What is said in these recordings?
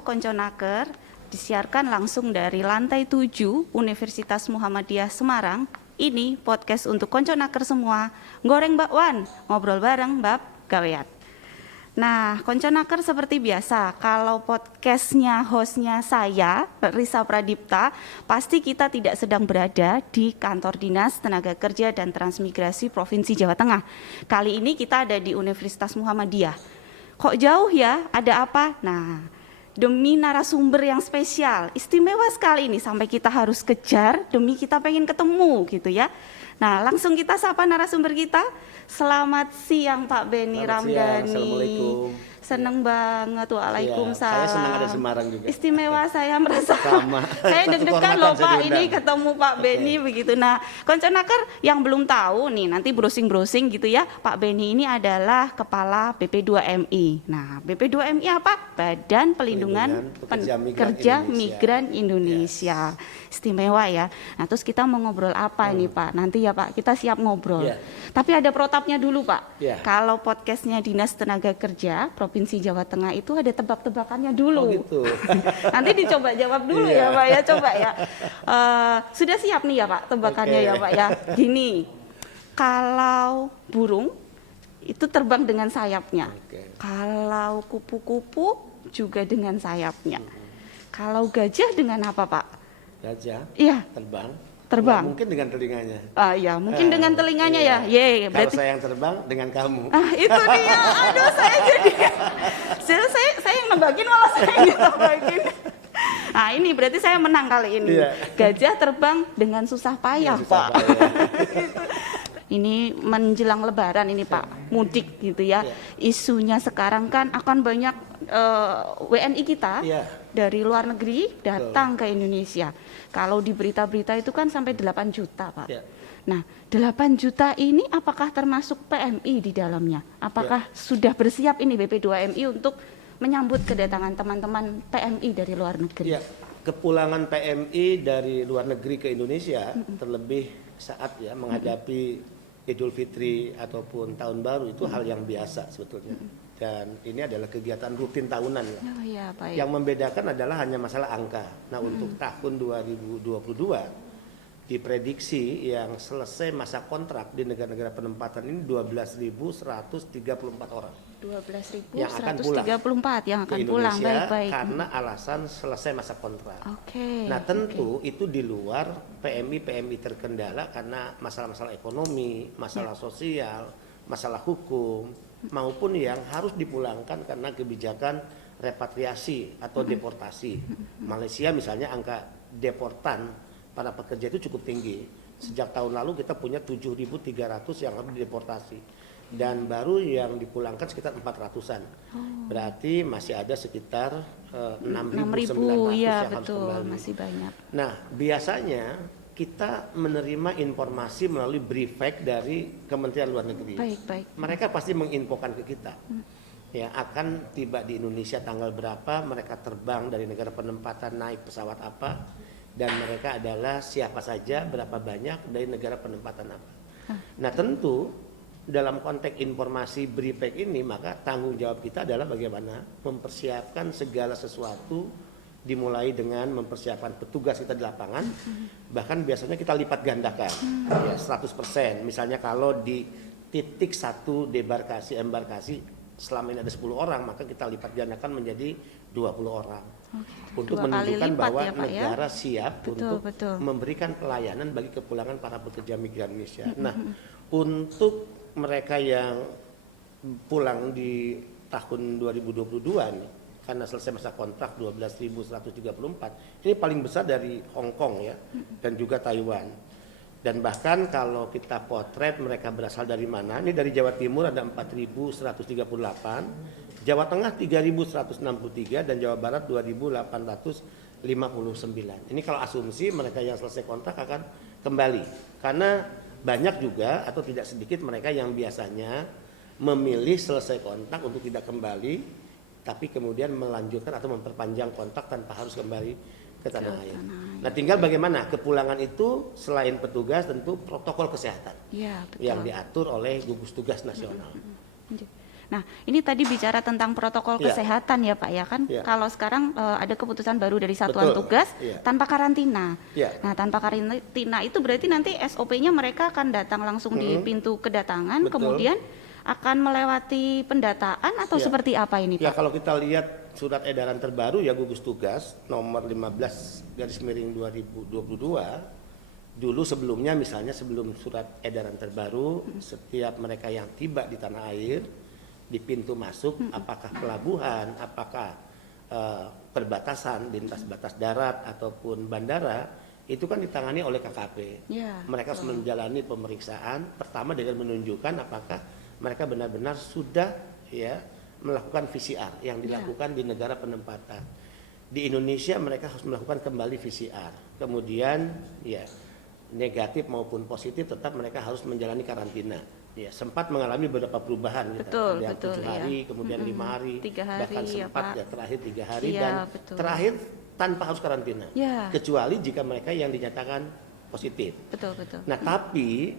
Halo Konconaker, disiarkan langsung dari lantai 7 Universitas Muhammadiyah Semarang. Ini podcast untuk Konconaker semua, goreng bakwan, ngobrol bareng bab gawean. Nah, Konconaker seperti biasa, kalau podcastnya hostnya saya, Risa Pradipta, pasti kita tidak sedang berada di kantor Dinas Tenaga Kerja dan Transmigrasi Provinsi Jawa Tengah. Kali ini kita ada di Universitas Muhammadiyah. Kok jauh ya? Ada apa? Nah, demi narasumber yang spesial, istimewa sekali ini sampai kita harus kejar demi kita pengen ketemu gitu ya. Nah, langsung kita sapa narasumber kita. Selamat siang Pak Beni Ramdhani. Assalamualaikum. Seneng banget, waalaikumsalam. Saya senang ada Semarang juga. Istimewa, saya merasa Sama. saya deg-degan loh Pak, ini diundang. ketemu Pak Beni begitu. Nah, Konconaker yang belum tahu nih, nanti browsing gitu ya, Pak Beni ini adalah Kepala BP2MI. Nah, BP2MI apa? Badan Pelindungan Pekerja Migran Indonesia. Istimewa ya. Nah, terus kita mau ngobrol apa nih Pak? Nanti ya Pak, kita siap ngobrol. Tapi ada protapnya dulu Pak. Kalau podcastnya Dinas Tenaga Kerja Provinsi Jawa Tengah itu ada tebak-tebakannya dulu. Oh gitu. Nanti dicoba jawab dulu ya Pak ya, coba ya. Sudah siap nih ya Pak tebakannya ya Pak ya. Gini, kalau burung itu terbang dengan sayapnya. Kalau kupu-kupu juga dengan sayapnya. Kalau gajah dengan apa Pak? Gajah. Iya. Terbang. Mungkin dengan telinganya. Ya mungkin dengan telinganya ya. Berarti kalau saya yang terbang dengan kamu. Itu dia. Aduh, saya jadi saya yang nebagin malah saya yang nebagin. Nah, ini berarti saya menang kali ini. Gajah terbang dengan susah payah, Pak. Ini menjelang Lebaran ini Pak, mudik gitu ya. Isunya sekarang kan akan banyak WNI kita dari luar negeri datang ke Indonesia. Kalau di berita-berita itu kan sampai 8 juta Pak. Nah, 8 juta ini apakah termasuk PMI di dalamnya? Apakah sudah bersiap ini BP2MI untuk menyambut kedatangan teman-teman PMI dari luar negeri? Kepulangan PMI dari luar negeri ke Indonesia, terlebih saat menghadapi Idul Fitri ataupun Tahun Baru itu hal yang biasa sebetulnya. Dan ini adalah kegiatan rutin tahunan Yang membedakan adalah hanya masalah angka. Nah, untuk tahun 2022 diprediksi yang selesai masa kontrak di negara-negara penempatan ini 12.134 orang. 12.134 yang akan pulang baik-baik. Karena alasan selesai masa kontrak. Nah, tentu itu di luar PMI terkendala karena masalah-masalah ekonomi, masalah sosial, masalah hukum, maupun yang harus dipulangkan karena kebijakan repatriasi atau deportasi. Malaysia misalnya angka deportan para pekerja itu cukup tinggi. Sejak tahun lalu kita punya 7.300 yang harus dideportasi. Dan baru yang dipulangkan sekitar 400-an. Berarti masih ada sekitar 6.900 yang harus kembali. Masih banyak. Nah, biasanya kita menerima informasi melalui briefing dari Kementerian Luar Negeri. Mereka pasti menginfokan ke kita. Akan tiba di Indonesia tanggal berapa, mereka terbang dari negara penempatan naik pesawat apa, dan mereka adalah siapa saja, berapa banyak dari negara penempatan apa. Nah, tentu dalam konteks informasi briefing ini, maka tanggung jawab kita adalah bagaimana mempersiapkan segala sesuatu, dimulai dengan mempersiapkan petugas kita di lapangan, bahkan biasanya kita lipat gandakan 100%. Misalnya kalau di titik satu embarkasi selama ini ada 10 orang, maka kita lipat gandakan menjadi 20 orang. Untuk menunjukkan bahwa negara siap untuk memberikan pelayanan bagi kepulangan para pekerja migran Indonesia. Nah, untuk mereka yang pulang di tahun 2022 nih, karena selesai masa kontrak 12.134, ini paling besar dari Hong Kong dan juga Taiwan. Dan bahkan kalau kita potret mereka berasal dari mana, ini dari Jawa Timur ada 4.138, Jawa Tengah 3.163, dan Jawa Barat 2.859. Ini kalau asumsi mereka yang selesai kontrak akan kembali, karena banyak juga atau tidak sedikit mereka yang biasanya memilih selesai kontrak untuk tidak kembali, tapi kemudian melanjutkan atau memperpanjang kontrak tanpa harus kembali ke tanah air. Nah, tinggal bagaimana kepulangan itu selain petugas tentu protokol kesehatan yang diatur oleh gugus tugas nasional. Nah, ini tadi bicara tentang protokol kesehatan ya Pak ya kan. Kalau sekarang ada keputusan baru dari Satuan Tugas tanpa karantina. Nah, tanpa karantina itu berarti nanti SOP-nya mereka akan datang langsung di pintu kedatangan, kemudian akan melewati pendataan atau seperti apa ini Pak? Ya, kalau kita lihat surat edaran terbaru ya gugus tugas nomor 15/2022, dulu sebelumnya misalnya sebelum surat edaran terbaru, setiap mereka yang tiba di tanah air di pintu masuk, apakah pelabuhan, apakah perbatasan, lintas batas darat ataupun bandara, itu kan ditangani oleh KKP. Mereka harus menjalani pemeriksaan pertama dengan menunjukkan apakah mereka benar-benar sudah melakukan PCR yang dilakukan di negara penempatan. Di Indonesia mereka harus melakukan kembali PCR. Kemudian negatif maupun positif tetap mereka harus menjalani karantina. Sempat mengalami beberapa perubahan, betul, 7 hari, kemudian 5 hari, 3 hari, bahkan sempat terakhir 3 hari dan betul. terakhir tanpa harus karantina, kecuali jika mereka yang dinyatakan positif. Betul. Nah, tapi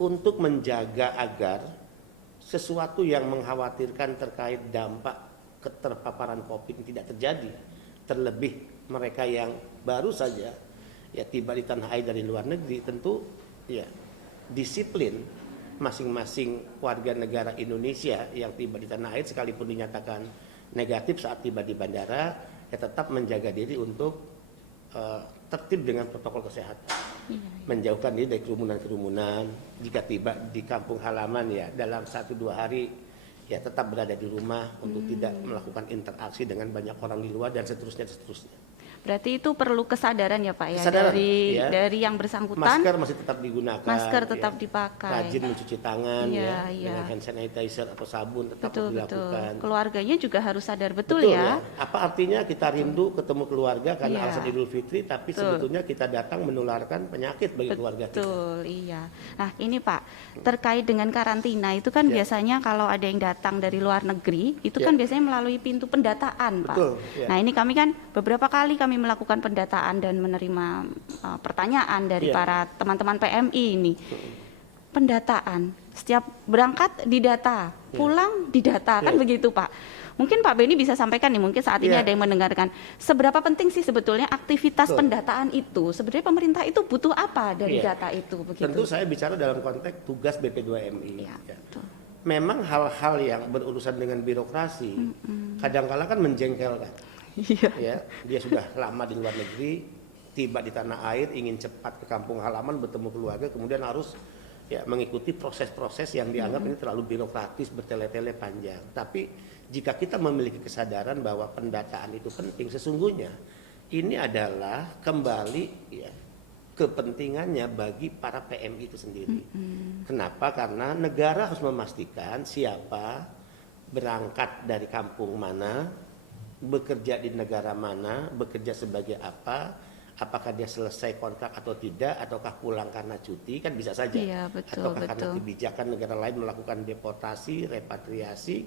untuk menjaga agar sesuatu yang mengkhawatirkan terkait dampak keterpaparan COVID tidak terjadi, terlebih mereka yang baru saja tiba di tanah air dari luar negeri, tentu disiplin masing-masing warga negara Indonesia yang tiba di tanah air sekalipun dinyatakan negatif saat tiba di bandara, tetap menjaga diri untuk tertib dengan protokol kesehatan. Menjauhkan diri dari kerumunan-kerumunan. Jika tiba di kampung halaman dalam 1-2 hari tetap berada di rumah untuk tidak melakukan interaksi dengan banyak orang di luar dan seterusnya. Berarti itu perlu kesadaran ya Pak dari yang bersangkutan. Masker masih tetap digunakan. Masker tetap dipakai. Rajin mencuci tangan dengan hand sanitizer atau sabun tetap dilakukan. Keluarganya juga harus sadar betul ya. Apa artinya kita rindu ketemu keluarga karena alasan Idul Fitri, tapi sebetulnya kita datang menularkan penyakit bagi keluarga kita. Betul, iya. Nah, ini Pak, terkait dengan karantina itu kan biasanya kalau ada yang datang dari luar negeri, itu kan biasanya melalui pintu pendataan, Pak. Nah, ini kami kan beberapa kali kami melakukan pendataan dan menerima pertanyaan dari para teman-teman PMI ini. Pendataan, setiap berangkat didata, pulang didata, kan begitu Pak. Mungkin Pak Beni bisa sampaikan nih, mungkin saat ini ada yang mendengarkan, seberapa penting sih sebetulnya aktivitas pendataan itu? Sebenarnya pemerintah itu butuh apa dari data itu? Begitu. Tentu saya bicara dalam konteks tugas BP2MI. Memang hal-hal yang berurusan dengan birokrasi, kadang-kala kan menjengkelkan. Dia sudah lama di luar negeri, tiba di tanah air, ingin cepat ke kampung halaman bertemu keluarga, kemudian harus mengikuti proses-proses yang dianggap ini terlalu birokratis, bertele-tele panjang. Tapi jika kita memiliki kesadaran bahwa pendataan itu penting, sesungguhnya ini adalah kembali kepentingannya bagi para PMI itu sendiri. Kenapa? Karena negara harus memastikan siapa berangkat dari kampung mana, bekerja di negara mana, bekerja sebagai apa, apakah dia selesai kontrak atau tidak, ataukah pulang karena cuti, kan bisa saja. Ataukah karena kebijakan negara lain melakukan deportasi, repatriasi.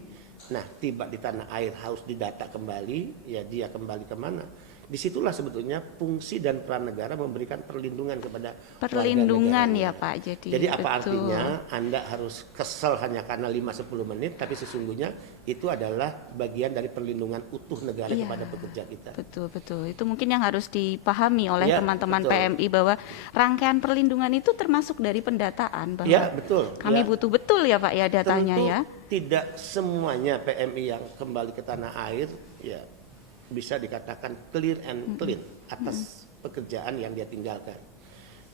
Nah, tiba di tanah air harus didata kembali, dia kembali kemana. Disitulah sebetulnya fungsi dan peran negara memberikan perlindungan kepada perlindungan ya Pak. Jadi apa artinya Anda harus kesel hanya karena 5-10 menit, tapi sesungguhnya itu adalah bagian dari perlindungan utuh negara kepada pekerja kita. Betul. Itu mungkin yang harus dipahami oleh teman-teman PMI, bahwa rangkaian perlindungan itu termasuk dari pendataan. Bahwa kami butuh betul ya Pak datanya. Tentu tidak semuanya PMI yang kembali ke tanah air bisa dikatakan clear and clean atas pekerjaan yang dia tinggalkan,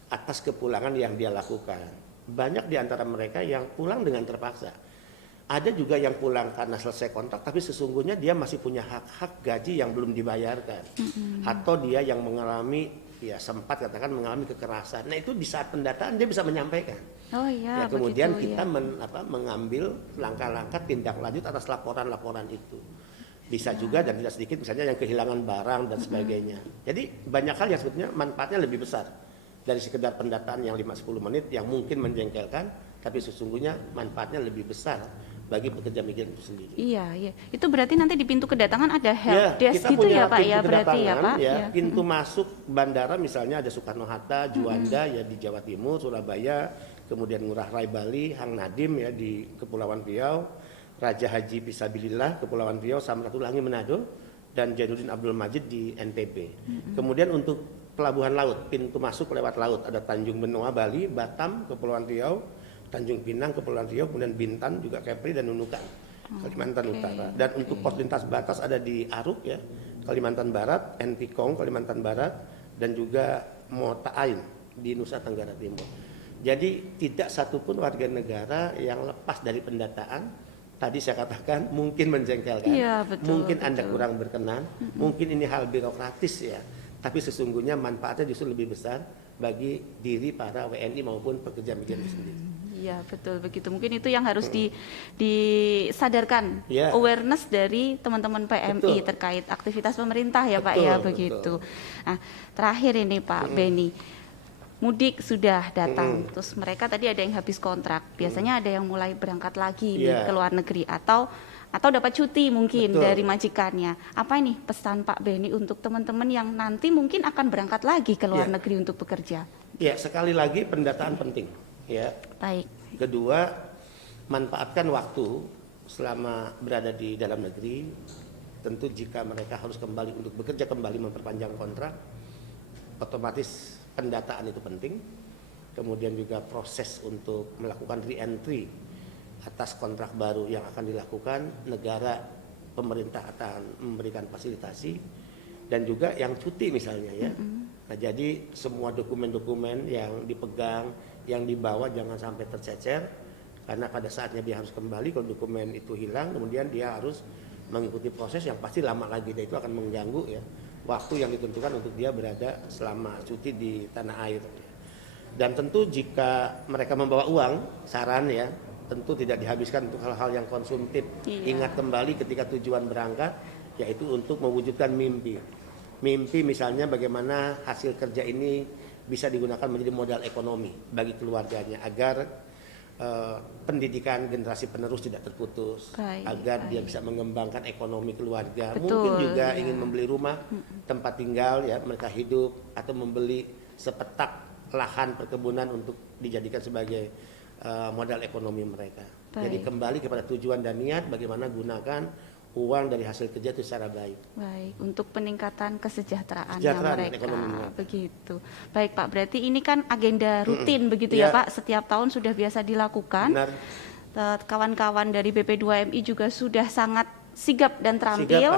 atas kepulangan yang dia lakukan. Banyak di antara mereka yang pulang dengan terpaksa. Ada juga yang pulang karena selesai kontrak, tapi sesungguhnya dia masih punya hak-hak gaji yang belum dibayarkan. Atau dia yang mengalami, sempat katakan mengalami kekerasan. Nah, itu di saat pendataan dia bisa menyampaikan. Kemudian kita mengambil langkah-langkah tindak lanjut atas laporan-laporan itu. Bisa juga dan tidak sedikit misalnya yang kehilangan barang dan sebagainya. Jadi banyak hal yang sebetulnya manfaatnya lebih besar dari sekedar pendataan yang 5-10 menit yang mungkin menjengkelkan, tapi sesungguhnya manfaatnya lebih besar bagi pekerja migran itu sendiri. Iya. Itu berarti nanti di pintu kedatangan ada help desk gitu ya Pak berarti ya Pak. Pintu masuk bandara misalnya ada Soekarno-Hatta, Juanda di Jawa Timur, Surabaya, kemudian Ngurah Rai Bali, Hang Nadim di Kepulauan Riau. Raja Haji Fisabilillah Kepulauan Riau, Samratulangi Manado, dan Jainuddin Abdul Majid di NTB. Kemudian untuk pelabuhan laut, pintu masuk lewat laut ada Tanjung Benoa Bali, Batam Kepulauan Riau, Tanjung Pinang Kepulauan Riau, kemudian Bintan juga Kepri dan Nunukan Kalimantan Utara. Dan untuk pos lintas batas ada di Aruk ya, Kalimantan Barat, Entikong Kalimantan Barat, dan juga Mota Ain di Nusa Tenggara Timur. Jadi tidak satupun warga negara yang lepas dari pendataan. Tadi saya katakan mungkin menjengkelkan, mungkin Anda kurang berkenan, mungkin ini hal birokratis ya, tapi sesungguhnya manfaatnya justru lebih besar bagi diri para WNI maupun pekerja migran itu sendiri. Iya betul begitu. Mungkin itu yang harus disadarkan, awareness dari teman-teman PMI terkait aktivitas pemerintah ya Pak ya begitu. Nah terakhir ini Pak Beni. Mudik sudah datang, terus mereka tadi ada yang habis kontrak, biasanya ada yang mulai berangkat lagi nih ke luar negeri atau dapat cuti mungkin dari majikannya. Apa ini pesan Pak Beni untuk teman-teman yang nanti mungkin akan berangkat lagi ke luar negeri untuk bekerja? Ya, sekali lagi pendataan penting. Ya. Baik. Kedua, manfaatkan waktu selama berada di dalam negeri. Tentu jika mereka harus kembali untuk bekerja kembali memperpanjang kontrak, otomatis pendataan itu penting, kemudian juga proses untuk melakukan re-entry atas kontrak baru yang akan dilakukan, negara pemerintah akan memberikan fasilitasi, dan juga yang cuti misalnya ya. Nah jadi semua dokumen-dokumen yang dipegang, yang dibawa jangan sampai tercecer, karena pada saatnya dia harus kembali, kalau dokumen itu hilang, kemudian dia harus mengikuti proses yang pasti lama lagi, dan itu akan mengganggu ya waktu yang ditentukan untuk dia berada selama cuti di tanah air. Dan tentu jika mereka membawa uang, saran ya, tentu tidak dihabiskan untuk hal-hal yang konsumtif. Ingat kembali ketika tujuan berangkat, yaitu untuk mewujudkan mimpi. Mimpi misalnya bagaimana hasil kerja ini bisa digunakan menjadi modal ekonomi bagi keluarganya, agar pendidikan generasi penerus tidak terputus, agar dia bisa mengembangkan ekonomi keluarga. Mungkin juga ingin membeli rumah tempat tinggal ya mereka hidup, atau membeli sepetak lahan perkebunan untuk dijadikan sebagai modal ekonomi mereka. Jadi kembali kepada tujuan dan niat, bagaimana gunakan uang dari hasil kerja itu secara baik. Baik, untuk peningkatan kesejahteraannya mereka. Begitu. Baik Pak, berarti ini kan agenda rutin begitu ya Pak, setiap tahun sudah biasa dilakukan. Benar. Kawan-kawan dari BP2MI juga sudah sangat sigap dan terampil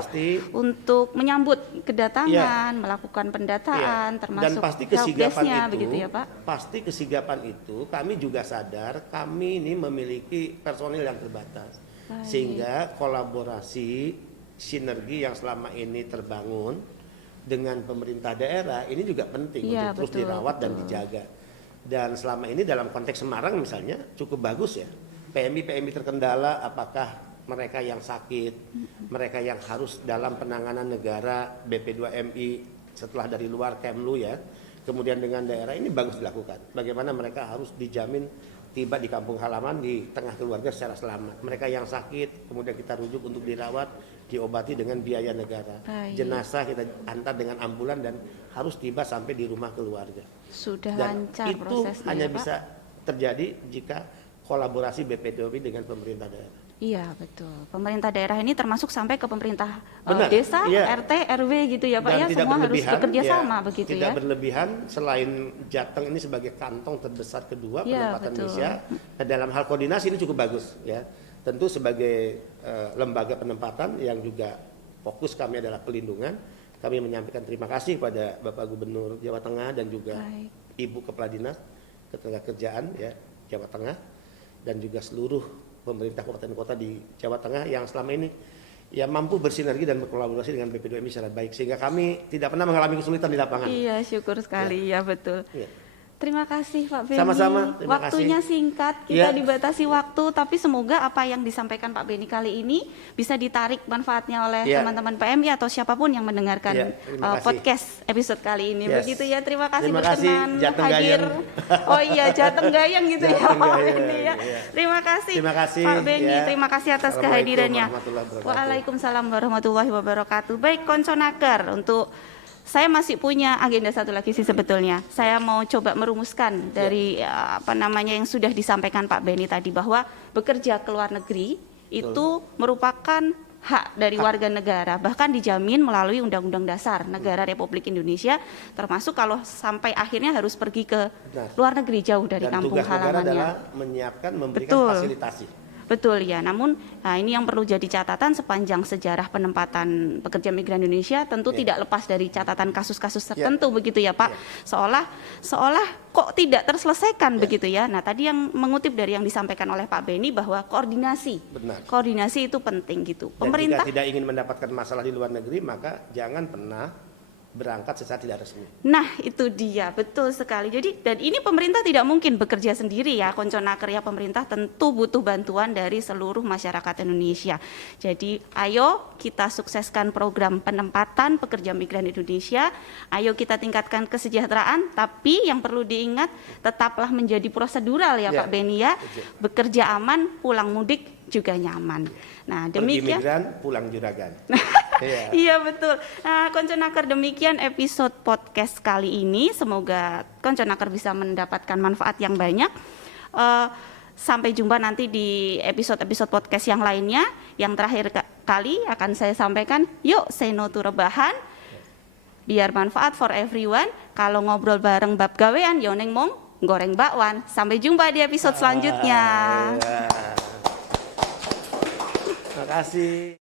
untuk menyambut kedatangan, melakukan pendataan, termasuk dan pasti kesigapan itu, begitu ya Pak? Pasti kesigapan itu kami juga sadar, kami ini memiliki personil yang terbatas. Sehingga kolaborasi sinergi yang selama ini terbangun dengan pemerintah daerah ini juga penting untuk terus dirawat dan dijaga. Dan selama ini dalam konteks Semarang misalnya cukup bagus ya. PMI terkendala, apakah mereka yang sakit, mereka yang harus dalam penanganan negara, BP2MI setelah dari luar Kemlu ya, kemudian dengan daerah ini bagus dilakukan. Bagaimana mereka harus dijamin tiba di kampung halaman di tengah keluarga secara selamat. Mereka yang sakit kemudian kita rujuk untuk dirawat, diobati dengan biaya negara. Jenazah kita antar dengan ambulan dan harus tiba sampai di rumah keluarga. Sudah dan lancar itu prosesnya hanya Pak? Bisa terjadi jika kolaborasi BP2MI dengan pemerintah daerah. Iya betul. Pemerintah daerah ini termasuk sampai ke pemerintah desa, RT, RW gitu ya Pak ya. Semua harus bekerja sama begitu tidak ya. Tidak berlebihan. Selain Jateng ini sebagai kantong terbesar kedua penempatan Indonesia, nah, dalam hal koordinasi ini cukup bagus ya. Tentu sebagai lembaga penempatan yang juga fokus kami adalah pelindungan, kami menyampaikan terima kasih pada Bapak Gubernur Jawa Tengah dan juga Ibu Kepala Dinas Ketenagakerjaan ya Jawa Tengah, dan juga seluruh pemerintah kabupaten kota di Jawa Tengah yang selama ini ya mampu bersinergi dan berkolaborasi dengan BP2MI secara baik, sehingga kami tidak pernah mengalami kesulitan di lapangan. Iya, syukur sekali ya betul. Terima kasih Pak Beni. Sama-sama. Waktunya singkat, kita dibatasi waktu, tapi semoga apa yang disampaikan Pak Beni kali ini bisa ditarik manfaatnya oleh teman-teman PMI atau siapapun yang mendengarkan podcast episode kali ini. Begitu ya, terima kasih berkenan hadir. Oh iya, Jateng Gayeng gitu ya Pak Beni ya. Terima kasih Pak Beni, terima kasih atas kehadirannya. Waalaikumsalam warahmatullahi wabarakatuh. Baik, Konconaker, untuk saya masih punya agenda satu lagi sih sebetulnya. Saya mau coba merumuskan dari apa namanya yang sudah disampaikan Pak Beni tadi, bahwa bekerja ke luar negeri itu merupakan hak dari warga negara, bahkan dijamin melalui Undang-Undang Dasar Negara Republik Indonesia, termasuk kalau sampai akhirnya harus pergi ke luar negeri jauh dari kampung halamannya. Dan tugas negara adalah menyiapkan, memberikan fasilitasi. Betul ya, namun ini yang perlu jadi catatan sepanjang sejarah penempatan pekerja migran Indonesia tentu tidak lepas dari catatan kasus-kasus tertentu begitu ya Pak. Seolah kok tidak terselesaikan begitu ya. Nah tadi yang mengutip dari yang disampaikan oleh Pak Beni bahwa koordinasi itu penting gitu. Dan pemerintah jika tidak ingin mendapatkan masalah di luar negeri maka jangan pernah berangkat secara tidak resmi. Nah itu dia, betul sekali. Jadi dan ini pemerintah tidak mungkin bekerja sendiri ya, Konconaker ya, pemerintah tentu butuh bantuan dari seluruh masyarakat Indonesia. Jadi ayo kita sukseskan program penempatan pekerja migran Indonesia, ayo kita tingkatkan kesejahteraan, tapi yang perlu diingat tetaplah menjadi prosedural ya Pak Beni ya, bekerja aman, pulang mudik juga nyaman. Nah demikian. Pergi migran, pulang juragan. Iya betul. Nah, Konconaker demikian episode podcast kali ini. Semoga Konconaker bisa mendapatkan manfaat yang banyak. Sampai jumpa nanti di episode-episode podcast yang lainnya. Yang terakhir kali akan saya sampaikan, yuk say no to rebahan. Biar manfaat for everyone. Kalau ngobrol bareng bab gawean, yoneng mong goreng bakwan. Sampai jumpa di episode selanjutnya. Terima kasih.